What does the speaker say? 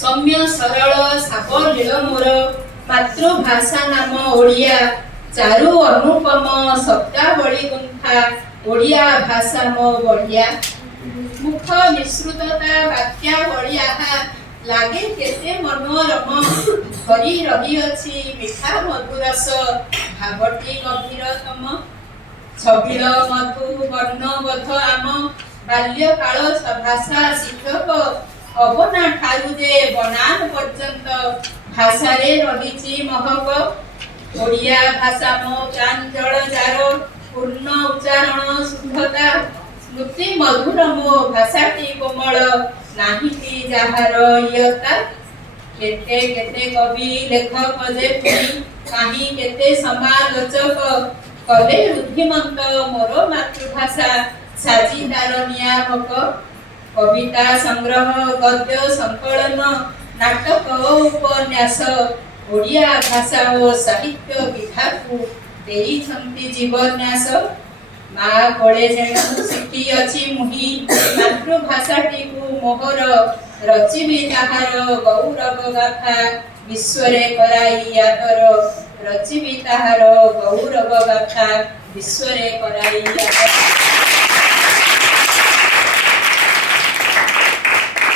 सौम्य सरल सावलील मोर मातृभाषा नाम ओडिया चारु अनुपम शब्दावली गुंथा ओडिया भाषा मो बढ़िया मुख निश्रुतता वाक्यावलिया लागे केते मनोरम भरी रही अछि मिठा मधुरस भावटी गभीरतम छबिल मधु वर्णबोध आम बाल्यकाल भाषा शिक्षक अबना ठारू जे बनान पर्यंत भाषा रे रहिछि महक ओडिया भाषा मो प्रांजल जार पूर्ण उच्चारण शुद्धता स्मृति मधुर मो भाषाटी कोमल नाहिति जहार इयता केते केते कवि लेखक जे पुनी काहि केते समालोचक कले रुद्धिमंत मोर मातृभाषा साजिदार नियामक कविता संग्रह गद्य संकलन नाटक उपन्यास ओडिया भाषा और साहित्य विभाग को देइछंती जीवन्यास मा कोळे जेणु सिखी अछि मुहि मातृभाषाटी को मोहर रचिबी ताहार गौरव गाथा विश्वरे कराई आदर रचिबी ताहार गौरव गाथा विश्वरे कराई आदर।